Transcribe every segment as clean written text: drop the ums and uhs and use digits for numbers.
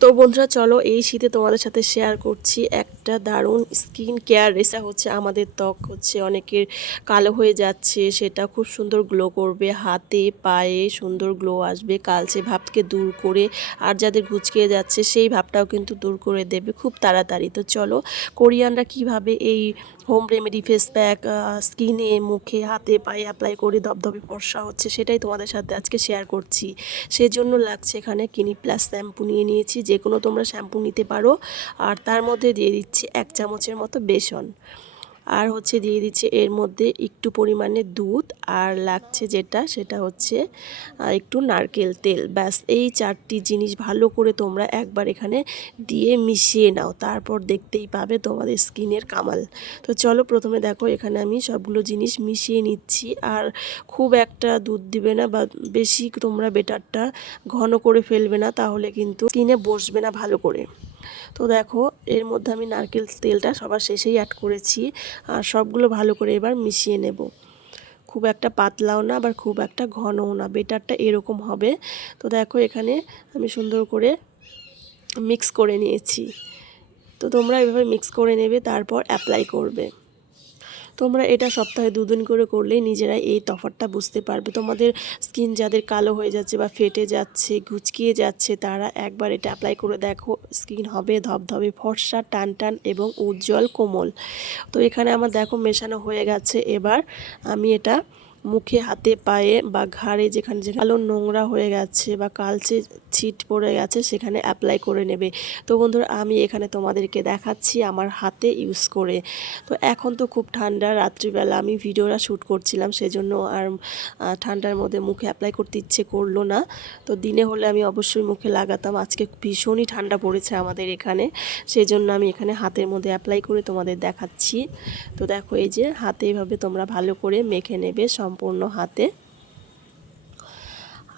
তো বন্ধুরা চলো এই শীতে তোমাদের সাথে শেয়ার করছি একটা দারুণ স্কিন কেয়ার রেসা হচ্ছে আমাদের ত্বক হচ্ছে অনেকের কালো হয়ে যাচ্ছে, সেটা খুব সুন্দর গ্লো করবে, হাতে পায়ে সুন্দর গ্লো আসবে, কালচে ভাবকে দূর করে, আর যাদের ঘুচকিয়ে যাচ্ছে সেই ভাবটাও কিন্তু দূর করে দেবে খুব তাড়াতাড়ি। তো চলো কোরিয়ানরা কিভাবে এই হোম রেমেডি ফেস প্যাক স্কিনে মুখে হাতে পায়ে অ্যাপ্লাই করে ধবধবে ফর্সা হচ্ছে সেটাই তোমাদের সাথে আজকে শেয়ার করছি। সেজন্য লাগছে এখানে ক্লিনিক প্লাস শ্যাম্পু নিয়ে নিয়েছি, যে কোনো তোমরা শ্যাম্পু নিতে পারো। আর তার মধ্যে দিয়ে দিচ্ছি 1 চামচের মতো বেসন, আর হচ্ছে দিয়ে দিচ্ছে এর মধ্যে একটু পরিমাণে দুধ, আর লাগছে যেটা সেটা হচ্ছে একটু নারকেল তেল। ব্যাস এই 4টি জিনিস ভালো করে তোমরা একবার এখানে দিয়ে মিশিয়ে নাও, তারপর দেখতেই পাবে তোমাদের স্কিনের কামাল। তো চলো প্রথমে দেখো এখানে আমি সবগুলো জিনিস মিশিয়ে নিচ্ছি, আর খুব একটা দুধ দিবে না বা বেশি তোমরা বেটারটা ঘন করে ফেলবে না, তাহলে কিন্তু স্কিনে বসবে না ভালো করে। তো দেখো এর মধ্যে আমি নারকেল তেলটা সবার শেষেই অ্যাড করেছি, আর সবগুলো ভালো করে এবার মিশিয়ে নেব। খুব একটা পাতলাও না আবার খুব একটা ঘনও না, বেটারটা এরকম হবে। তো দেখো এখানে আমি সুন্দর করে মিক্স করে নিয়েছি। তো তোমরা এভাবে মিক্স করে নেবে, তারপর অ্যাপ্লাই করবে। তোমরা এটা সপ্তাহে 2 দিন করে করলেই নিজেরাই এই তফাৎটা বুঝতে পারবে। তোমাদের স্কিন যাদের কালো হয়ে যাচ্ছে বা ফেটে যাচ্ছে, ঘুচকিয়ে যাচ্ছে, তারা একবার এটা অ্যাপ্লাই করে দেখো, স্কিন হবে ধবধবে ফর্সা, টান টান এবং উজ্জ্বল কোমল। তো এখানে আমার দেখো মেশানো হয়ে গেছে। এবার আমি এটা মুখে হাতে পায়ে বা ঘাড়ে যেখানে যেখানে কালো নোংরা হয়ে গেছে বা কালচে ছিট পড়ে গেছে সেখানে অ্যাপ্লাই করে নেবে। তো বন্ধুরা আমি এখানে তোমাদেরকে দেখাচ্ছি আমার হাতে ইউজ করে। তো এখন তো খুব ঠান্ডা, রাত্রিবেলা আমি ভিডিওটা শ্যুট করছিলাম, সেজন্য আর ঠান্ডার মধ্যে মুখে অ্যাপ্লাই করতে ইচ্ছে করলো না। তো দিনে হলে আমি অবশ্যই মুখে লাগাতাম, আজকে ভীষণই ঠান্ডা পড়েছে আমাদের এখানে, সেই জন্য আমি এখানে হাতের মধ্যে অ্যাপ্লাই করে তোমাদের দেখাচ্ছি। তো দেখো এই যে হাতে এইভাবে তোমরা ভালো করে মেখে নেবে সম্পূর্ণ হাতে।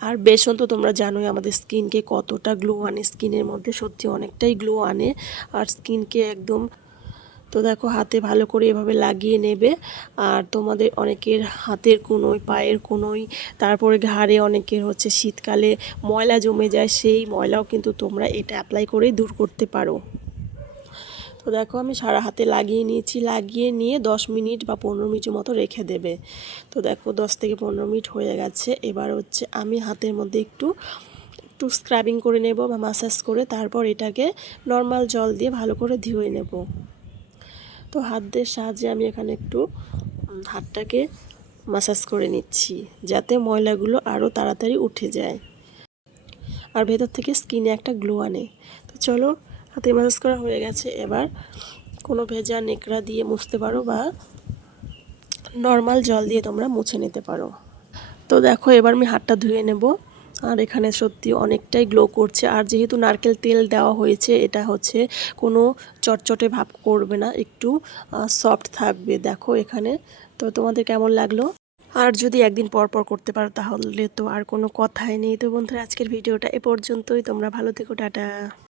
আর বেসন তো তোমরা জানোই আমাদের স্কিনকে কতটা গ্লো আনে, স্কিনের মধ্যে সত্যি অনেকটাই গ্লো আনে আর স্কিনকে একদম। তো দেখো হাতে ভালো করে এভাবে লাগিয়ে নেবে। আর তোমাদের অনেকের হাতের কোনোই, পায়ের কোনোই, তারপরে ঘাড়ে অনেকের হচ্ছে শীতকালে ময়লা জমে যায়, সেই ময়লাও কিন্তু তোমরা এটা অ্যাপ্লাই করেই দূর করতে পারো। তো দেখো আমি সারা হাতে লাগিয়ে নিয়েছি, লাগিয়ে নিয়ে 10 মিনিট বা 15 মিনিটের মতো রেখে দেবে। তো দেখো 10 থেকে 15 মিনিট হয়ে গেছে। এবার হচ্ছে আমি হাতের মধ্যে একটু একটু স্ক্রাবিং করে নেব বা মাসাজ করে, তারপর এটাকে নর্মাল জল দিয়ে ভালো করে ধুয়ে নেব। তো হাতের সাহায্যে আমি এখানে একটু হাতটাকে মাসাজ করে নিচ্ছি, যাতে ময়লাগুলো আরও তাড়াতাড়ি উঠে যায় আর ভেতর থেকে স্কিনে একটা গ্লো আনে। তো চলো হাতে মাসাজ করা হয়ে গেছে। এবার কোনো ভেজা নেকড়া দিয়ে মুছতে পারো বা নর্মাল জল দিয়ে তোমরা মুছে নিতে পারো। তো দেখো এবার আমি হাতটা ধুয়ে নেব। আর এখানে সত্যি অনেকটাই গ্লো করছে, আর যেহেতু নারকেল তেল দেওয়া হয়েছে এটা হচ্ছে কোনো চটচটে ভাব করবে না, একটু সফট থাকবে দেখো এখানে। তো তোমাদের কেমন লাগলো? আর যদি একদিন পর পর করতে পারো তাহলে তো আর কোনো কথাই নেই। তো বন্ধুরা আজকের ভিডিওটা এ পর্যন্তই, তোমরা ভালো থেকো, টাটা।